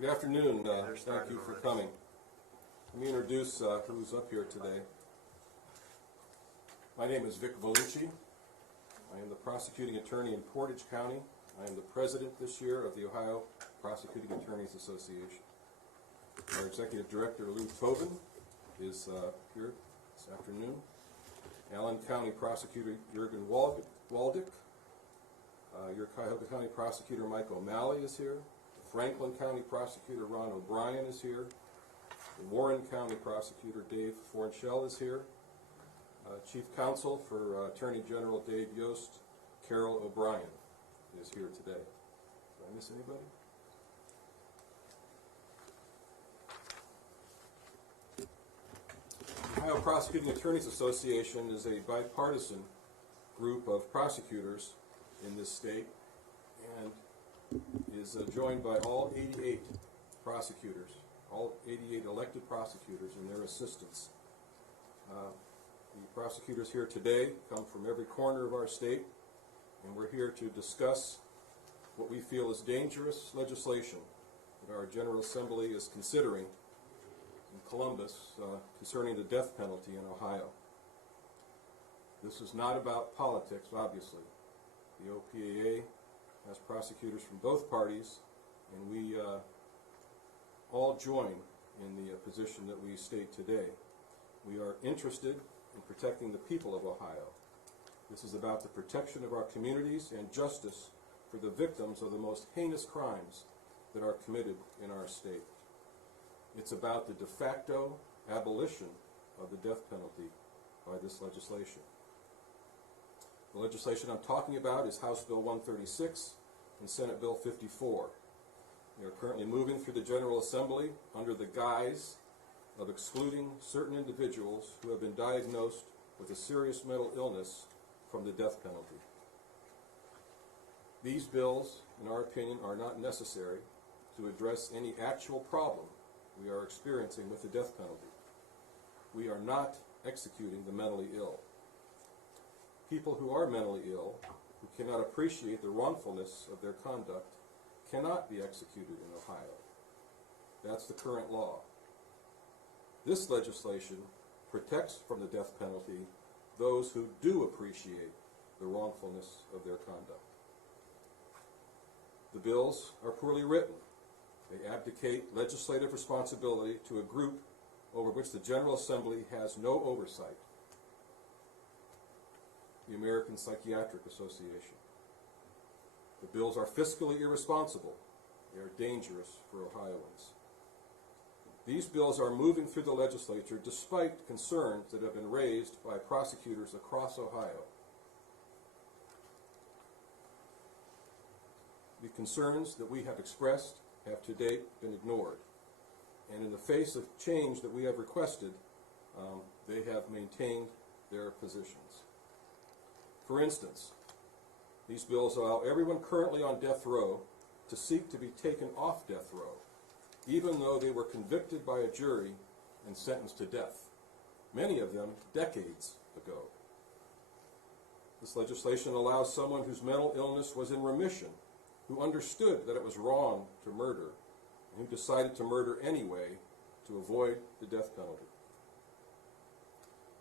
Good afternoon. Thank you for coming. Let me introduce who's up here today. My name is Vic Vellucci. I am the prosecuting attorney in Portage County. I am the president this year of the Ohio Prosecuting Attorneys Association. Our executive director, Lou Tobin, is here this afternoon. Allen County prosecutor Jurgen Waldick. Your Cuyahoga County prosecutor Mike O'Malley is here. Franklin County prosecutor Ron O'Brien is here. The Warren County prosecutor Dave Fornshell is here. Chief counsel for Attorney General Dave Yost, Carol O'Brien, is here today. Did I miss anybody? The Ohio Prosecuting Attorneys Association is a bipartisan group of prosecutors in this state and is joined by all 88 prosecutors, all 88 elected prosecutors and their assistants. The prosecutors here today come from every corner of our state, and we're here to discuss what we feel is dangerous legislation that our General Assembly is considering in Columbus concerning the death penalty in Ohio. This is not about politics, obviously. The OPAA has prosecutors from both parties, and we all join in the position that we state today. We are interested in protecting the people of Ohio. This is about the protection of our communities and justice for the victims of the most heinous crimes that are committed in our state. It's about the de facto abolition of the death penalty by this legislation. The legislation I'm talking about is House Bill 136 and Senate Bill 54. They are currently moving through the General Assembly under the guise of excluding certain individuals who have been diagnosed with a serious mental illness from the death penalty. These bills, in our opinion, are not necessary to address any actual problem we are experiencing with the death penalty. We are not executing the mentally ill. People who are mentally ill, who cannot appreciate the wrongfulness of their conduct, cannot be executed in Ohio. That's the current law. This legislation protects from the death penalty those who do appreciate the wrongfulness of their conduct. The bills are poorly written. They abdicate legislative responsibility to a group over which the General Assembly has no oversight, the American Psychiatric Association. The bills are fiscally irresponsible. They are dangerous for Ohioans. These bills are moving through the legislature despite concerns that have been raised by prosecutors across Ohio. The concerns that we have expressed have to date been ignored. And in the face of change that we have requested, they have maintained their positions. For instance, these bills allow everyone currently on death row to seek to be taken off death row, even though they were convicted by a jury and sentenced to death, many of them decades ago. This legislation allows someone whose mental illness was in remission, who understood that it was wrong to murder, and who decided to murder anyway to avoid the death penalty.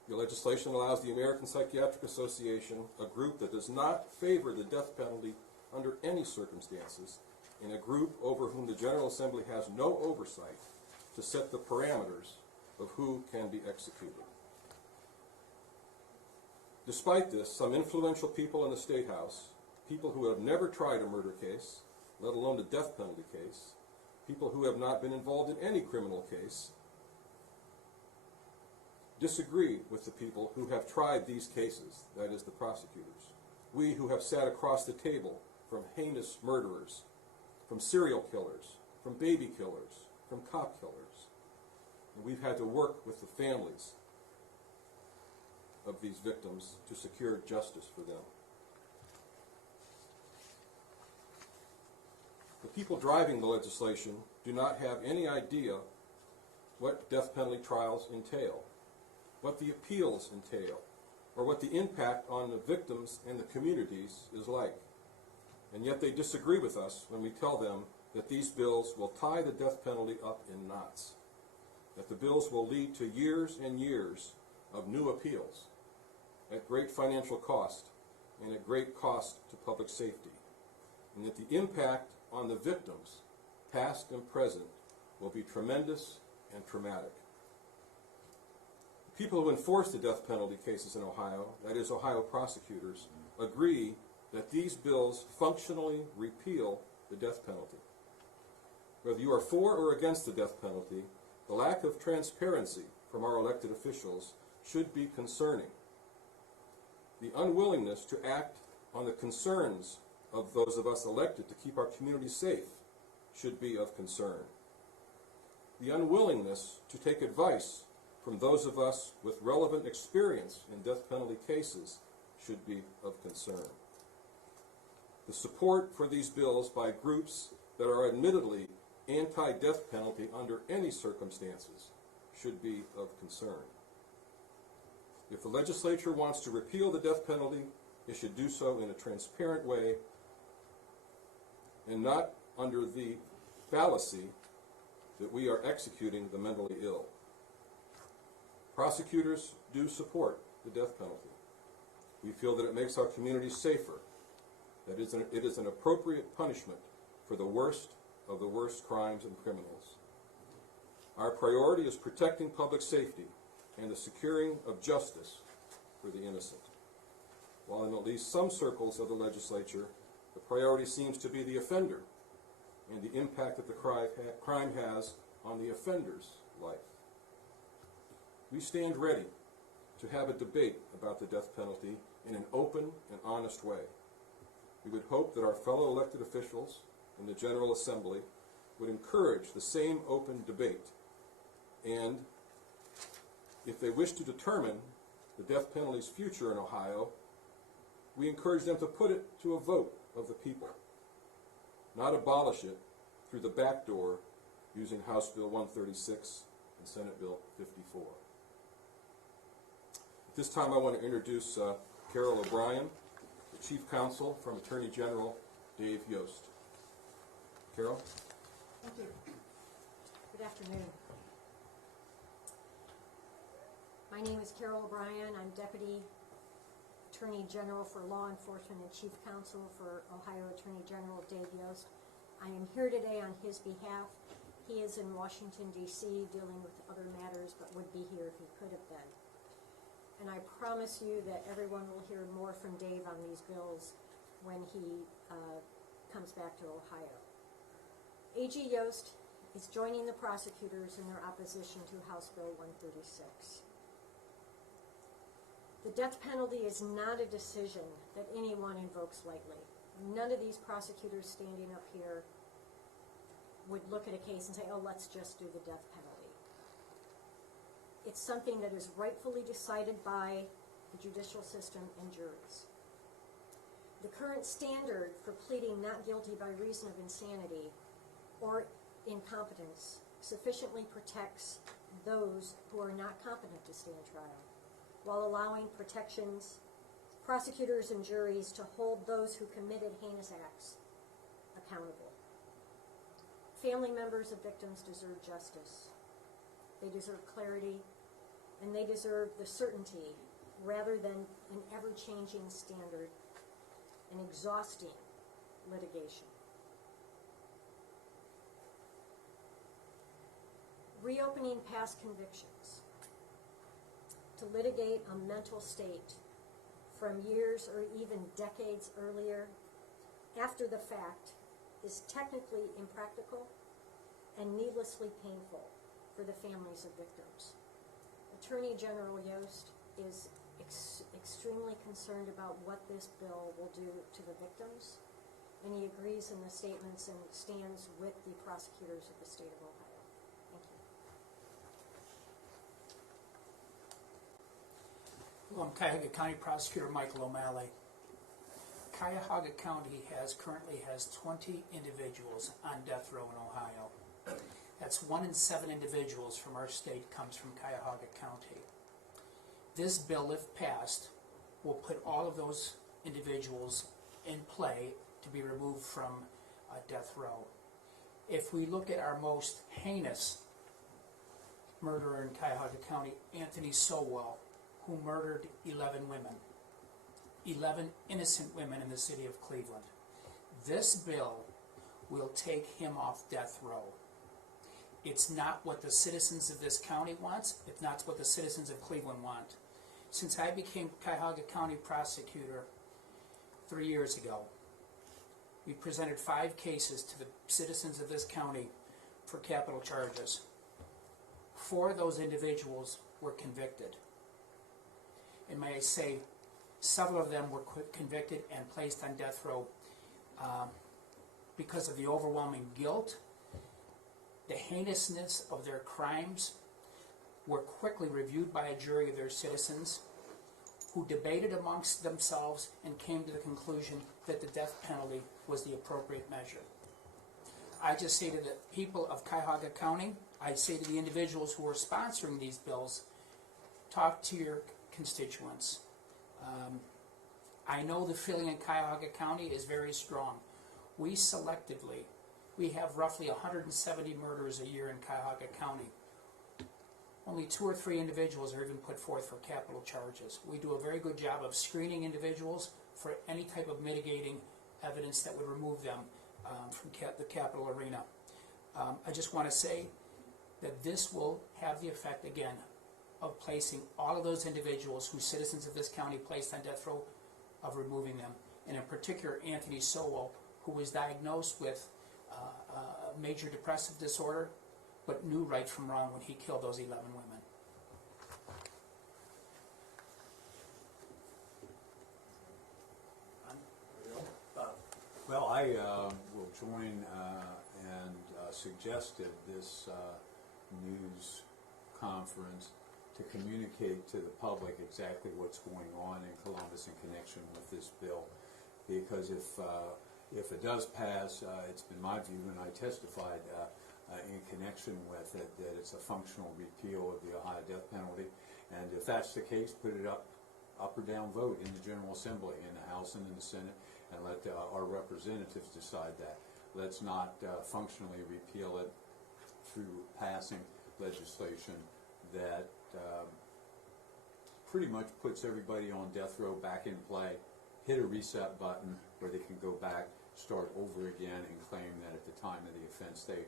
The legislation allows the American Psychiatric Association, a group that does not favor the death penalty under any circumstances, and a group over whom the General Assembly has no oversight, to set the parameters of who can be executed. Despite this, some influential people in the State House, people who have never tried a murder case, let alone a death penalty case, people who have not been involved in any criminal case, disagree with the people who have tried these cases, that is, the prosecutors. We who have sat across the table from heinous murderers, from serial killers, from baby killers, from cop killers. And we've had to work with the families of these victims to secure justice for them. The people driving the legislation do not have any idea what death penalty trials entail, what the appeals entail, or what the impact on the victims and the communities is like. And yet they disagree with us when we tell them that these bills will tie the death penalty up in knots, that the bills will lead to years and years of new appeals at great financial cost and at great cost to public safety, and that the impact on the victims, past and present, will be tremendous and traumatic. The people who enforce the death penalty cases in Ohio, that is, Ohio prosecutors, agree that these bills functionally repeal the death penalty. Whether you are for or against the death penalty, the lack of transparency from our elected officials should be concerning. The unwillingness to act on the concerns of those of us elected to keep our communities safe should be of concern. The unwillingness to take advice from those of us with relevant experience in death penalty cases should be of concern. The support for these bills by groups that are admittedly anti-death penalty under any circumstances should be of concern. If the legislature wants to repeal the death penalty, it should do so in a transparent way and not under the fallacy that we are executing the mentally ill. Prosecutors do support the death penalty. We feel that it makes our communities safer, that it is an appropriate punishment for the worst of the worst crimes and criminals. Our priority is protecting public safety and the securing of justice for the innocent. While in at least some circles of the legislature, the priority seems to be the offender and the impact that the crime has on the offender's life. We stand ready to have a debate about the death penalty in an open and honest way. We would hope that our fellow elected officials in the General Assembly would encourage the same open debate, and if they wish to determine the death penalty's future in Ohio, we encourage them to put it to a vote of the people, not abolish it through the back door using House Bill 136 and Senate Bill 54. At this time I want to introduce Carol O'Brien, the Chief Counsel from Attorney General Dave Yost. Carol? Thank you. Good afternoon. My name is Carol O'Brien. I'm Deputy Attorney General for Law Enforcement and Chief Counsel for Ohio Attorney General Dave Yost. I am here today on his behalf. He is in Washington, D.C. dealing with other matters, but would be here if he could have been. And I promise you that everyone will hear more from Dave on these bills when he comes back to Ohio. A.G. Yost is joining the prosecutors in their opposition to House Bill 136. The death penalty is not a decision that anyone invokes lightly. None of these prosecutors standing up here would look at a case and say, oh, let's just do the death penalty. It's something that is rightfully decided by the judicial system and juries. The current standard for pleading not guilty by reason of insanity or incompetence sufficiently protects those who are not competent to stand trial, while allowing prosecutors and juries to hold those who committed heinous acts accountable. Family members of victims deserve justice. They deserve clarity, and they deserve the certainty rather than an ever-changing standard and exhausting litigation. Reopening past convictions to litigate a mental state from years or even decades earlier after the fact is technically impractical and needlessly painful for the families of victims. Attorney General Yost is extremely concerned about what this bill will do to the victims, and he agrees in the statements and stands with the prosecutors of the state of Ohio. Thank you. Hello, I'm Cuyahoga County Prosecutor Michael O'Malley. Cuyahoga County currently has 20 individuals on death row in Ohio. That's 1 in 7 individuals from our state comes from Cuyahoga County. This bill, if passed, will put all of those individuals in play to be removed from death row. If we look at our most heinous murderer in Cuyahoga County, Anthony Sowell, who murdered 11 women, 11 innocent women in the city of Cleveland. This bill will take him off death row. It's not what the citizens of this county want. It's not what the citizens of Cleveland want. Since I became Cuyahoga County prosecutor 3 years ago, we presented 5 cases to the citizens of this county for capital charges. 4 of those individuals were convicted. And may I say, several of them were convicted and placed on death row because of the overwhelming guilt, the heinousness of their crimes, were quickly reviewed by a jury of their citizens who debated amongst themselves and came to the conclusion that the death penalty was the appropriate measure. I just say to the people of Cuyahoga County, I say to the individuals who are sponsoring these bills, talk to your constituents. I know the feeling in Cuyahoga County is very strong. We have roughly 170 murders a year in Cuyahoga County. Only 2 or 3 individuals are even put forth for capital charges. We do a very good job of screening individuals for any type of mitigating evidence that would remove them from the capital arena. I just want to say that this will have the effect, again, of placing all of those individuals who citizens of this county placed on death row, of removing them, and in particular Anthony Sowell, who was diagnosed with a major depressive disorder, but knew right from wrong when he killed those 11 women. Well, I will join and suggested this news conference to communicate to the public exactly what's going on in Columbus in connection with this bill. Because if it does pass, it's been my view, and I testified in connection with it, that it's a functional repeal of the Ohio death penalty. And if that's the case, put it up or down vote in the General Assembly, in the House and in the Senate, and let our representatives decide that. Let's not functionally repeal it through passing legislation that pretty much puts everybody on death row back in play, hit a reset button where they can go back, start over again, and claim that at the time of the offense they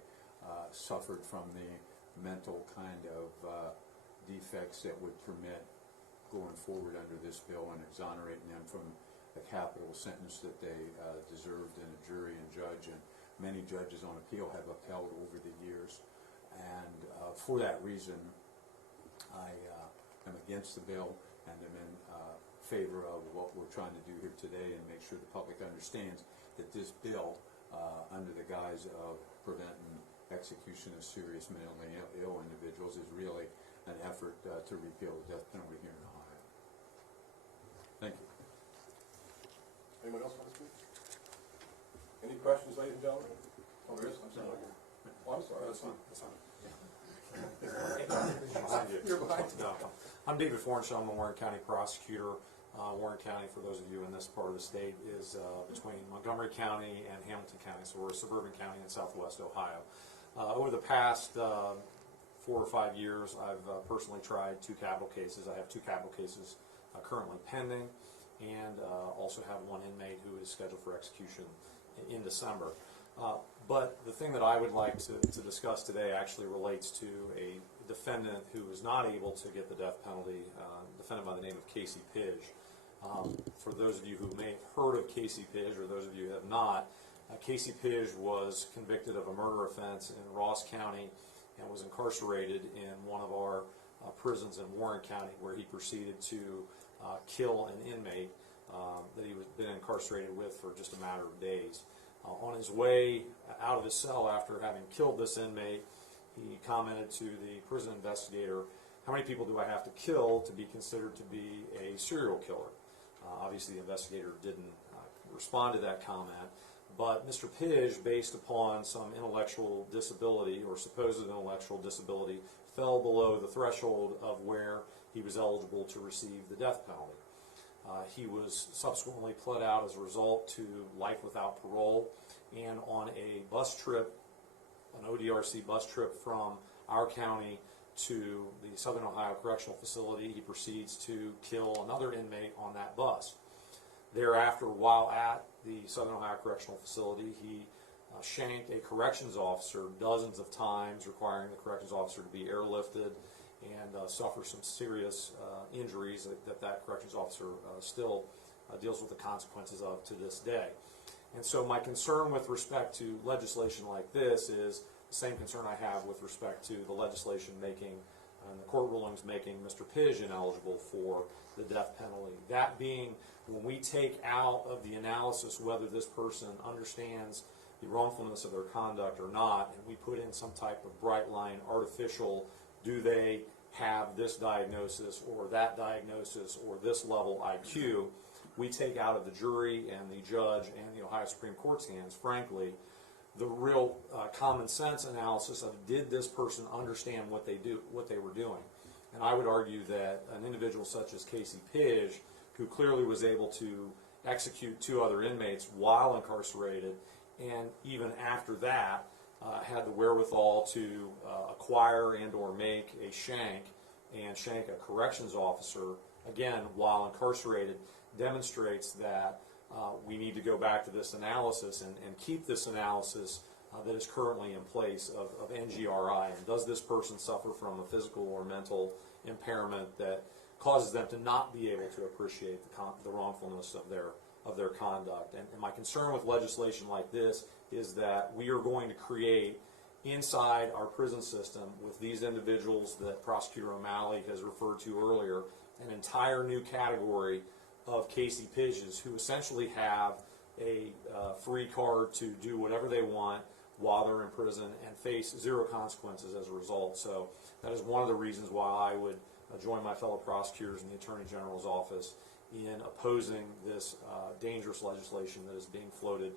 suffered from the mental kind of defects that would permit going forward under this bill and exonerating them from the capital sentence that they deserved in a jury and judge, and many judges on appeal have upheld over the years. And for that reason, I am against the bill, and am in favor of what we're trying to do here today, and make sure the public understands that this bill, under the guise of preventing execution of serious mentally ill individuals, is really an effort to repeal the death penalty here in Ohio. Thank you. Anyone else want to speak? Any questions, ladies and gentlemen? Oh, there is? I'm sorry. Oh, I'm sorry. That's fine. That's fine. No. I'm David Forenshaw. I'm a Warren County prosecutor. Warren County, for those of you in this part of the state, is between Montgomery County and Hamilton County, so we're a suburban county in southwest Ohio. Over the past 4 or 5 years, I've personally tried 2 capital cases. I have 2 capital cases currently pending, and also have 1 inmate who is scheduled for execution in December. But the thing that I would like to discuss today actually relates to a defendant who was not able to get the death penalty, defendant by the name of Casey Pidge. For those of you who may have heard of Casey Pidge, or those of you who have not, Casey Pidge was convicted of a murder offense in Ross County and was incarcerated in one of our prisons in Warren County, where he proceeded to kill an inmate that he was been incarcerated with for just a matter of days. On his way out of his cell after having killed this inmate, he commented to the prison investigator, "How many people do I have to kill to be considered to be a serial killer?" Obviously, the investigator didn't respond to that comment, but Mr. Pidge, based upon some intellectual disability or supposed intellectual disability, fell below the threshold of where he was eligible to receive the death penalty. He was subsequently pled out as a result to life without parole, and on a bus trip an ODRC bus trip from our county to the Southern Ohio Correctional Facility. He proceeds to kill another inmate on that bus. Thereafter, while at the Southern Ohio Correctional Facility, he shanked a corrections officer dozens of times, requiring the corrections officer to be airlifted and suffer some serious injuries that corrections officer still deals with the consequences of to this day. And so my concern with respect to legislation like this is the same concern I have with respect to the legislation making and the court rulings making Mr. Pidge ineligible for the death penalty. That being, when we take out of the analysis whether this person understands the wrongfulness of their conduct or not, and we put in some type of bright line artificial, do they have this diagnosis or that diagnosis or this level IQ, we take out of the jury and the judge and the Ohio Supreme Court's hands, frankly, the real common sense analysis of did this person understand what they were doing. And I would argue that an individual such as Casey Pidge, who clearly was able to execute 2 other inmates while incarcerated, and even after that had the wherewithal to acquire and or make a shank and shank a corrections officer, again, while incarcerated, demonstrates that we need to go back to this analysis and keep this analysis that is currently in place of NGRI. And does this person suffer from a physical or mental impairment that causes them to not be able to appreciate the wrongfulness of their conduct? And my concern with legislation like this is that we are going to create inside our prison system with these individuals that Prosecutor O'Malley has referred to earlier, an entire new category of Casey Pidges who essentially have a free card to do whatever they want while they're in prison and face 0 consequences as a result. So that is one of the reasons why I would join my fellow prosecutors in the Attorney General's office in opposing this dangerous legislation that is being floated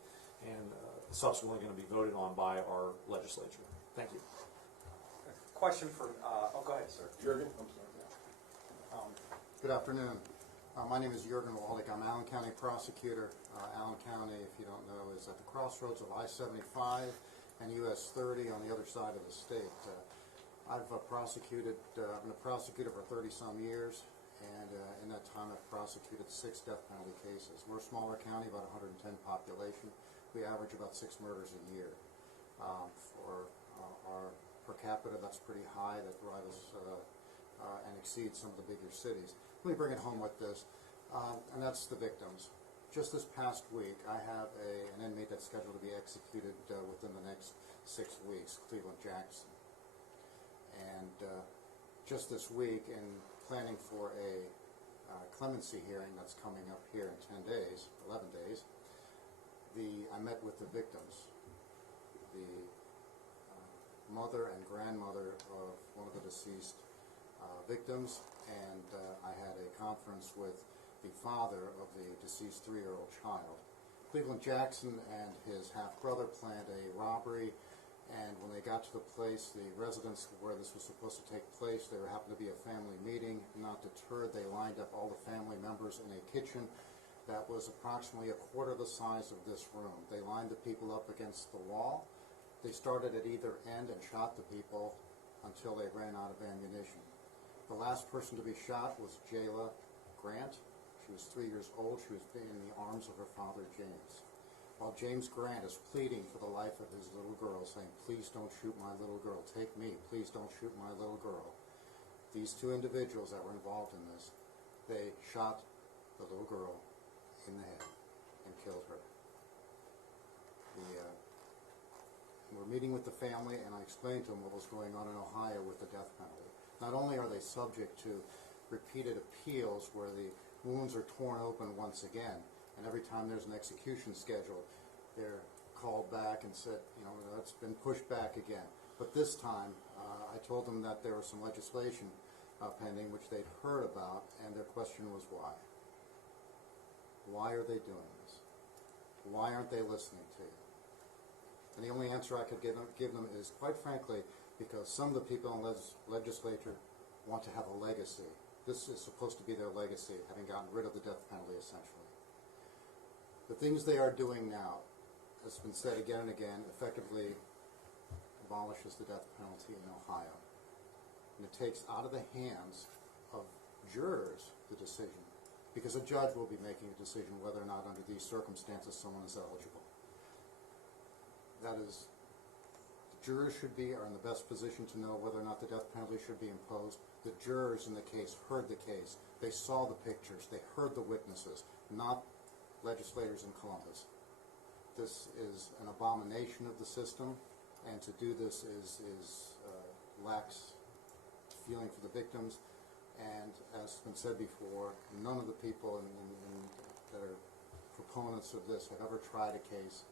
and subsequently going to be voted on by our legislature. Thank you. Question for, go ahead, sir. Jurgen? Good afternoon. My name is Jurgen Waldick. I'm Allen County prosecutor. Allen County, if you don't know, is at the crossroads of I-75 and US 30 on the other side of the state. I've been a prosecutor for 30-some years, and in that time I've prosecuted 6 death penalty cases. We're a smaller county, about 110 population. We average about 6 murders a year. For our per capita, that's pretty high. That rivals and exceeds some of the bigger cities. Let me bring it home with this, and that's the victims. Just this past week, I have an inmate that's scheduled to be executed within the next 6 weeks, Cleveland Jackson. And just this week, in planning for a clemency hearing that's coming up here in 10 days, 11 days, I met with the victims, the mother and grandmother of one of the deceased victims, and I had a conference with the father of the deceased 3-year-old child. Cleveland Jackson and his half-brother planned a robbery, and when they got to the place, the residence where this was supposed to take place, there happened to be a family meeting. Not deterred, they lined up all the family members in a kitchen that was approximately a quarter the size of this room. They lined the people up against the wall. They started at either end and shot the people until they ran out of ammunition. The last person to be shot was Jayla Grant. She was 3 years old. She was in the arms of her father, James. While James Grant is pleading for the life of his little girl, saying, "Please don't shoot my little girl. Take me. Please don't shoot my little girl." These 2 individuals that were involved in this, they shot the little girl in the head and killed her. We're meeting with the family, and I explained to them what was going on in Ohio with the death penalty. Not only are they subject to repeated appeals where the wounds are torn open once again, and every time there's an execution scheduled, they're called back and said, you know, that's been pushed back again. But this time, I told them that there was some legislation pending, which they'd heard about, and their question was why. Why are they doing this? Why aren't they listening to you? And the only answer I could give them is, quite frankly, because some of the people in the legislature want to have a legacy. This is supposed to be their legacy, having gotten rid of the death penalty, essentially. The things they are doing now, has been said again and again, effectively abolishes the death penalty in Ohio. And it takes out of the hands of jurors the decision, because a judge will be making a decision whether or not under these circumstances someone is eligible. That is, the jurors are in the best position to know whether or not the death penalty should be imposed. The jurors in the case heard the case. They saw the pictures. They heard the witnesses, not legislators in Columbus. This is an abomination of the system, and to do this lacks feeling for the victims. And as has been said before, none of the people that are proponents of this have ever tried a case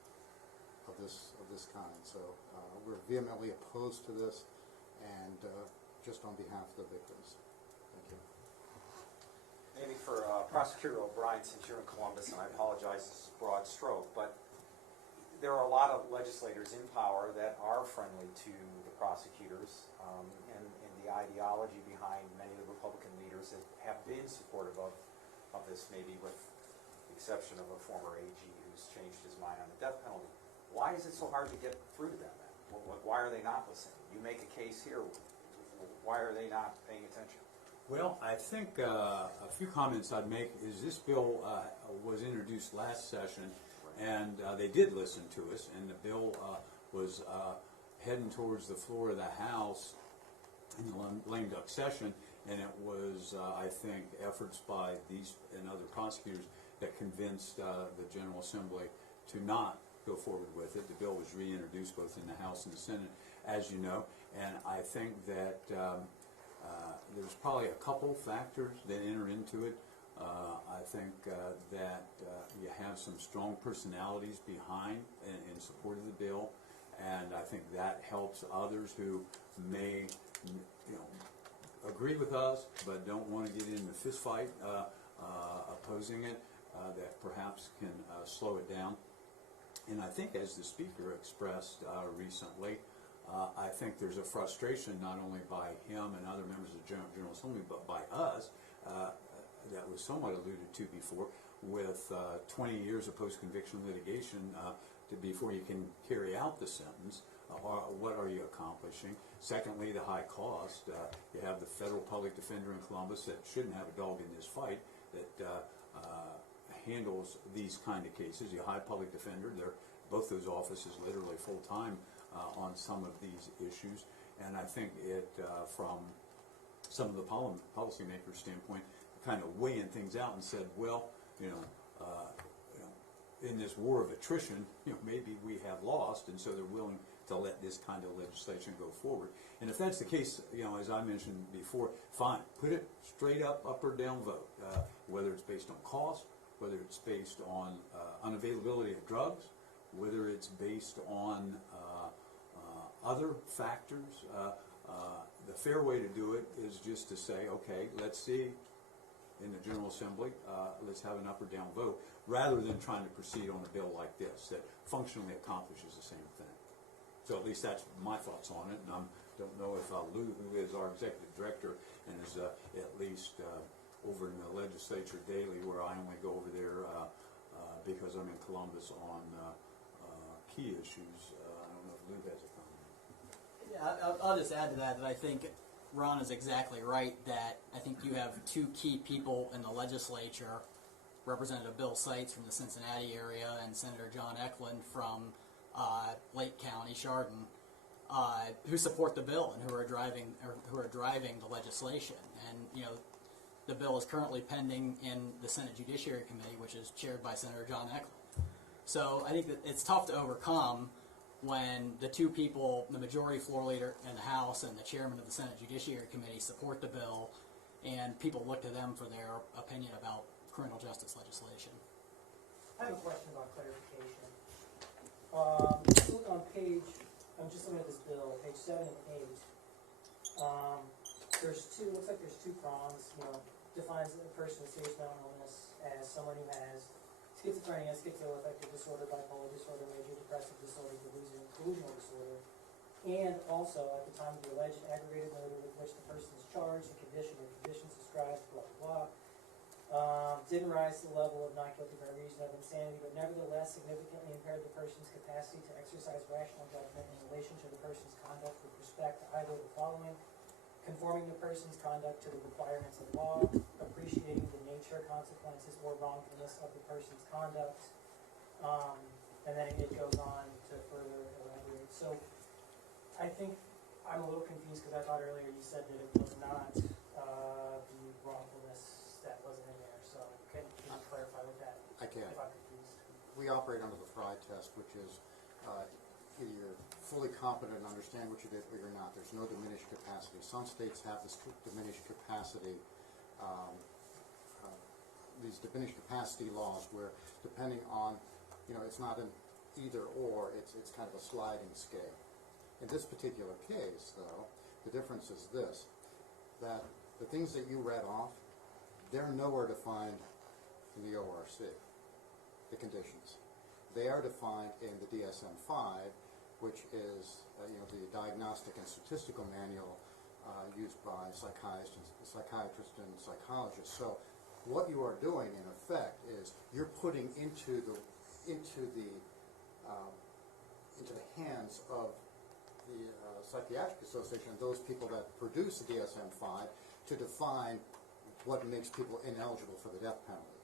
of this kind. So we're vehemently opposed to this, and just on behalf of the victims. Thank you. Maybe for Prosecutor O'Brien, since you're in Columbus, and I apologize, this is a broad stroke, but there are a lot of legislators in power that are friendly to the prosecutors, and the ideology behind many of the Republican leaders that have been supportive of this, maybe with the exception of a former AG who's changed his mind on the death penalty. Why is it so hard to get through to them then? Why are they not listening? You make a case here, why are they not paying attention? Well, I think a few comments I'd make is this bill was introduced last session, and they did listen to us, and the bill was heading towards the floor of the House in the lame duck session, and it was, I think, efforts by these and other prosecutors that convinced the General Assembly to not go forward with it. The bill was reintroduced both in the House and the Senate, as you know, and I think that there's probably a couple factors that enter into it. I think that you have some strong personalities behind in support of the bill, and I think that helps others who may, agree with us but don't want to get in the fist fight opposing it, that perhaps can slow it down. And I think, as the Speaker expressed recently, I think there's a frustration not only by him and other members of the General Assembly, but by us, that was somewhat alluded to before, with 20 years of post-conviction litigation before you can carry out the sentence. What are you accomplishing? Secondly, the high cost. You have the federal public defender in Columbus that shouldn't have a dog in this fight, that handles these kind of cases. You high public defender, both those offices literally full-time on some of these issues. And I think it, from some of the policymakers' standpoint, kind of weighing things out and said, well, in this war of attrition, maybe we have lost, and so they're willing to let this kind of legislation go forward. And if that's the case, as I mentioned before, fine, put it straight up or down vote, whether it's based on cost, whether it's based on unavailability of drugs, whether it's based on other factors. The fair way to do it is just to say, okay, let's see in the General Assembly, let's have an up or down vote, rather than trying to proceed on a bill like this that functionally accomplishes the same thing. So at least that's my thoughts on it, and I don't know if Lou, who is our executive director and is at least over in the legislature daily, where I only go over there because I'm in Columbus on key issues. I don't know if Lou has a comment. Yeah, I'll just add to that I think Ron is exactly right, that I think you have two key people in the legislature, Representative Bill Seitz from the Cincinnati area and Senator John Eklund from Lake County, Chardon, who support the bill and who are driving the legislation. And the bill is currently pending in the Senate Judiciary Committee, which is chaired by Senator John Eklund. So I think that it's tough to overcome when the two people, the majority floor leader in the House and the chairman of the Senate Judiciary Committee, support the bill, and people look to them for their opinion about criminal justice legislation. I have a question about clarification. Look on page, I'm just looking at this bill, page 7 and 8. Looks like there's two prongs. Defines a person with serious mental illness as someone who has schizophrenia, schizoaffective disorder, bipolar disorder, major depressive disorder, delusional disorder, and also at the time of the alleged aggravated murder with which the person is charged, the condition or conditions described, blah, blah, blah. didn't rise to the level of not guilty by reason of insanity, but nevertheless significantly impaired the person's capacity to exercise rational judgment in relation to the person's conduct with respect to either the following: conforming the person's conduct to the requirements of law, appreciating the nature, consequences, or wrongfulness of the person's conduct, and then it goes on to further elaborate. So I think I'm a little confused because I thought earlier you said that it was not the wrongfulness that wasn't in there. So can you clarify with that? I can. If I'm confused. We operate under the Fry test, which is either you're fully competent and understand what you did or you're not. There's no diminished capacity. Some states have this diminished capacity, these diminished capacity laws where depending on, it's not an either or, it's kind of a sliding scale. In this particular case, though, the difference is this, that the things that you read off, they're nowhere defined in the ORC, the conditions. They are defined in the DSM-5, which is the Diagnostic and Statistical Manual used by psychiatrists and psychologists. So what you are doing, in effect, is you're putting into the hands of the Psychiatric Association, those people that produce the DSM-5, to define what makes people ineligible for the death penalty.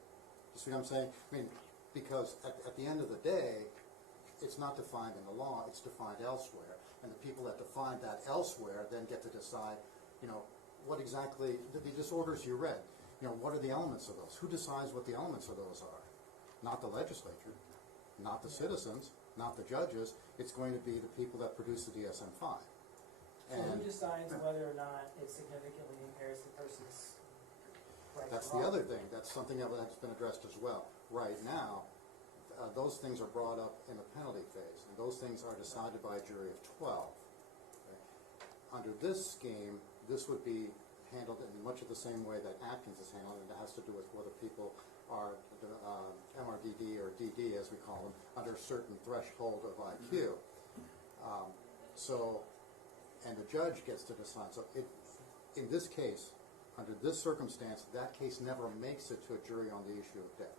You see what I'm saying? I mean, because at the end of the day, it's not defined in the law, it's defined elsewhere. And the people that define that elsewhere then get to decide, what exactly, the disorders you read, what are the elements of those? Who decides what the elements of those are? Not the legislature, not the citizens, not the judges. It's going to be the people that produce the DSM-5. So who decides whether or not it significantly impairs the person's right? That's the other thing. That's something that's been addressed as well. Right now, those things are brought up in the penalty phase, and those things are decided by a jury of 12. Okay? Under this scheme, this would be handled in much of the same way that Atkins is handled, and it has to do with whether people are MRDD or DD, as we call them, under a certain threshold of IQ. And the judge gets to decide. So in this case, under this circumstance, that case never makes it to a jury on the issue of death.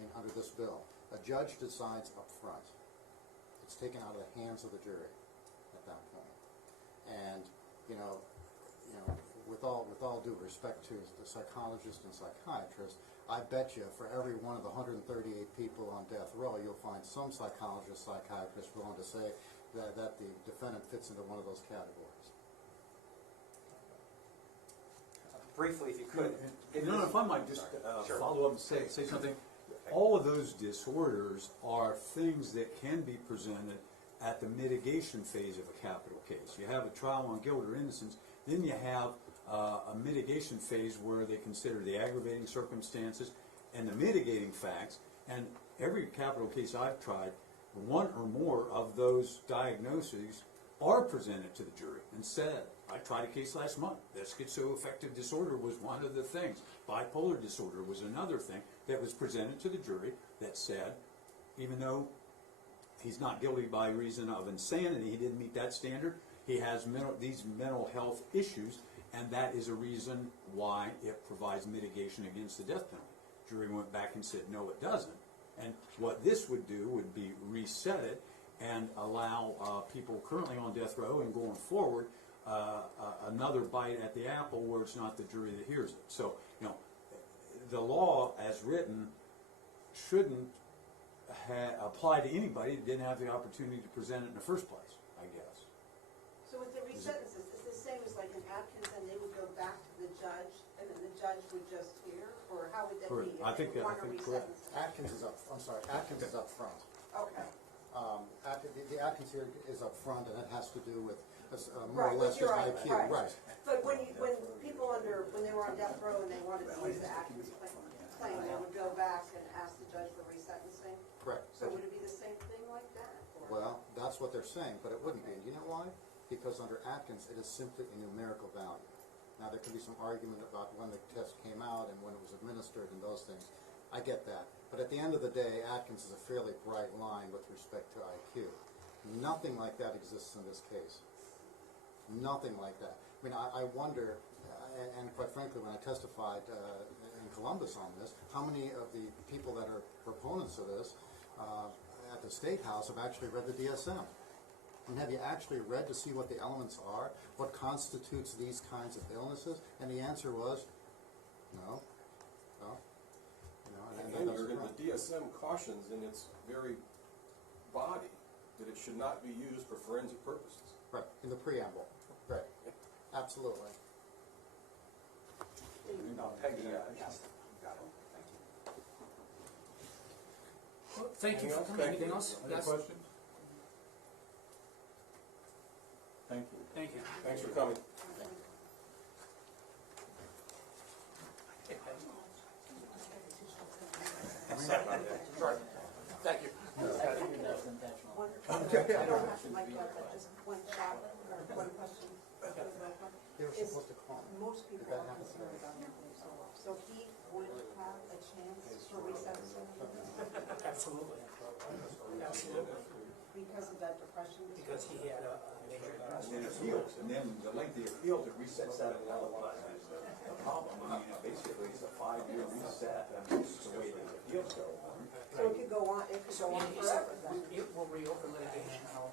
And under this bill, a judge decides up front. It's taken out of the hands of the jury at that point. And with all due respect to the psychologists and psychiatrists, I bet you for every one of the 138 people on death row, you'll find some psychologists, psychiatrists willing to say that the defendant fits into one of those categories. Briefly, if you could. If I might just Sure. follow up and say something. All of those disorders are things that can be presented at the mitigation phase of a capital case. You have a trial on guilt or innocence, then you have a mitigation phase where they consider the aggravating circumstances and the mitigating facts. And every capital case I've tried, one or more of those diagnoses are presented to the jury and said, I tried a case last month. This schizoaffective disorder was one of the things. Bipolar disorder was another thing that was presented to the jury that said, even though he's not guilty by reason of insanity, he didn't meet that standard, he has these mental health issues, and that is a reason why it provides mitigation against the death penalty. Jury went back and said, no, it doesn't. And what this would do would be reset it and allow people currently on death row and going forward another bite at the apple where it's not the jury that hears it. So, the law as written shouldn't apply to anybody that didn't have the opportunity to present it in the first place, I guess. So with the resentences, it's the same as like in Atkins, and they would go back to the judge, and then the judge would just hear, or how would that be? I think correct. Atkins is up front. Okay. The Atkins here is up front, and it has to do with more or less just IQ. Right. But when people when they were on death row and they wanted to use the Atkins claim, they would go back and ask the judge for resentencing? Correct. So would it be the same thing like that? Or? Well, that's what they're saying, but it wouldn't be. And you know why? Because under Atkins, it is simply a numerical value. Now, there could be some argument about when the test came out and when it was administered and those things. I get that. But at the end of the day, Atkins is a fairly bright line with respect to IQ. Nothing like that exists in this case. Nothing like that. I mean, I wonder, and quite frankly, when I testified in Columbus on this, how many of the people that are proponents of this at the State House have actually read the DSM? And have you actually read to see what the elements are, what constitutes these kinds of illnesses? And the answer was, no. No. And the DSM cautions in its very body that it should not be used for forensic purposes. Right, in the preamble. Right, absolutely. No, Peggy, yes, got it, thank you. Well, thank you for coming. Anything else? Other Yes? questions? Thank you. Thank you. Thanks for coming. Sorry. Thank you. One, I don't have to like that, but just one shot or one question. They were Is supposed to call. most people are concerned about him being so low. So he would have a chance for resentencing Absolutely. Absolutely. because of that depression? Because he had a major And then appeals, and then the lengthy appeals, it resets that alibi. The problem, I mean, basically, it's a 5-year reset, and that's the way the appeals go. So it could go on, it could go on forever then? It will reopen litigation out